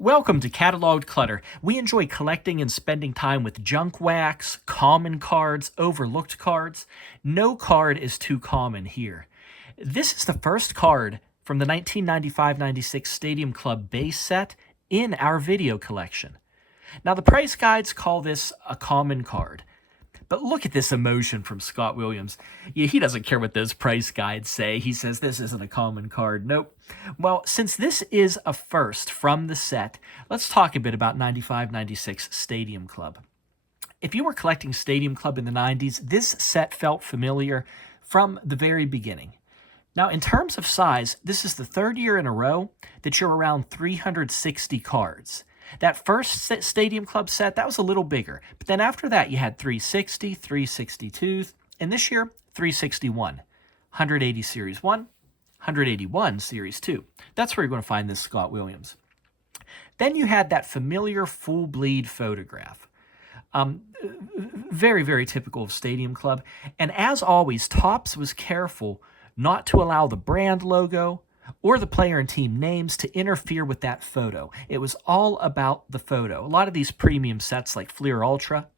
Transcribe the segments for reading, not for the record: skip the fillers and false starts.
Welcome to Cataloged Clutter. We enjoy collecting and spending time with junk wax, common cards, overlooked cards. No card is too common here. This is the first card from the 1995-96 Stadium Club base set in our video collection. Now, the price guides call this a common card. But look at this emotion from Scott Williams. Yeah, he doesn't care what those price guides say. He says this isn't a common card. Nope. Well, since this is a first from the set, let's talk a bit about 95-96 Stadium Club. If you were collecting Stadium Club in the 90s, this set felt familiar from the very beginning. Now, in terms of size, this is the third year in a row that you're around 360 cards. That first Stadium Club set, that was a little bigger. But then after that, you had 360, 362, and this year, 361. 180 Series 1, 181 Series 2. That's where you're going to find this Scott Williams. Then you had that familiar full bleed photograph. Very, very typical of Stadium Club. And as always, Topps was careful not to allow the brand logo or the player and team names to interfere with that photo. It was all about the photo. A lot of these premium sets like Fleer Ultra,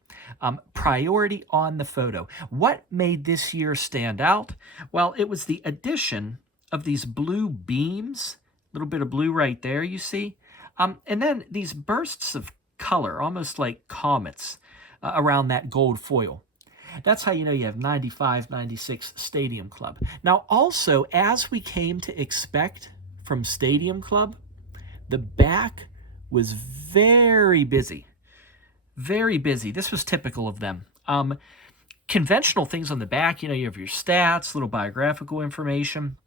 priority on the photo. What made this year stand out? Well, it was the addition of these blue beams, a little bit of blue right there, you see, and then these bursts of color, almost like comets, around that gold foil. That's how you know you have 95-96 Stadium Club. Now, also, as we came to expect from Stadium Club, the back was very busy. Very busy. This was typical of them. Conventional things on the back, you have your stats, little biographical information.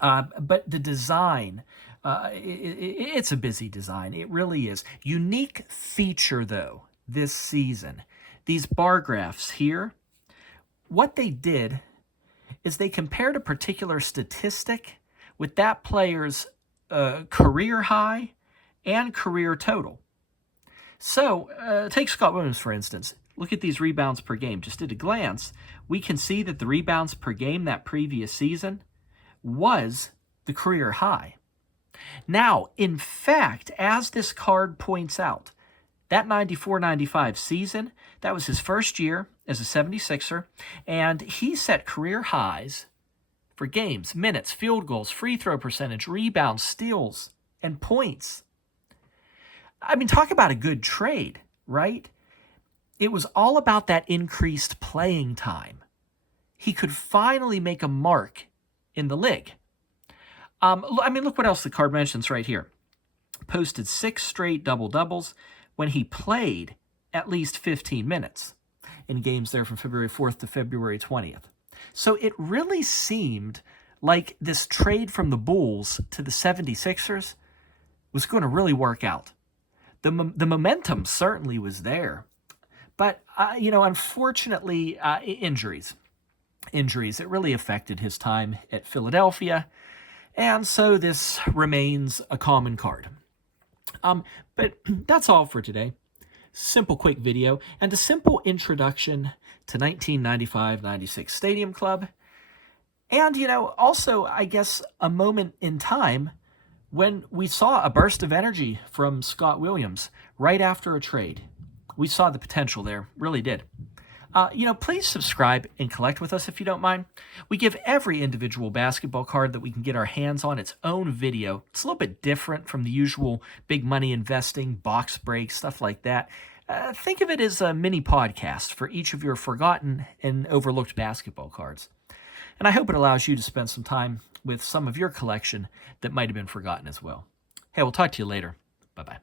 But the design, it's a busy design. It really is. Unique feature, though, this season. These bar graphs here, what they did is they compared a particular statistic with that player's career high and career total. So take Scott Williams, for instance. Look at these rebounds per game. Just at a glance, we can see that the rebounds per game that previous season was the career high. Now, in fact, as this card points out, that 94-95 season, that was his first year as a 76er, and he set career highs for games, minutes, field goals, free throw percentage, rebounds, steals, and points. I mean, talk about a good trade, right? It was all about that increased playing time. He could finally make a mark in the league. Look what else the card mentions right here. Posted 6 straight double-doubles when he played at least 15 minutes in games there from February 4th to February 20th. So it really seemed like this trade from the Bulls to the 76ers was going to really work out. The momentum certainly was there. But, unfortunately, injuries. It really affected his time at Philadelphia. And so this remains a common card. But that's all for today. Simple, quick video, and a simple introduction to 1995-96 Stadium Club. And, also, I guess, a moment in time when we saw a burst of energy from Scott Williams right after a trade. We saw the potential there, really did. Please subscribe and collect with us if you don't mind. We give every individual basketball card that we can get our hands on its own video. It's a little bit different from the usual big money investing, box breaks, stuff like that. Think of it as a mini podcast for each of your forgotten and overlooked basketball cards. And I hope it allows you to spend some time with some of your collection that might have been forgotten as well. Hey, we'll talk to you later. Bye-bye.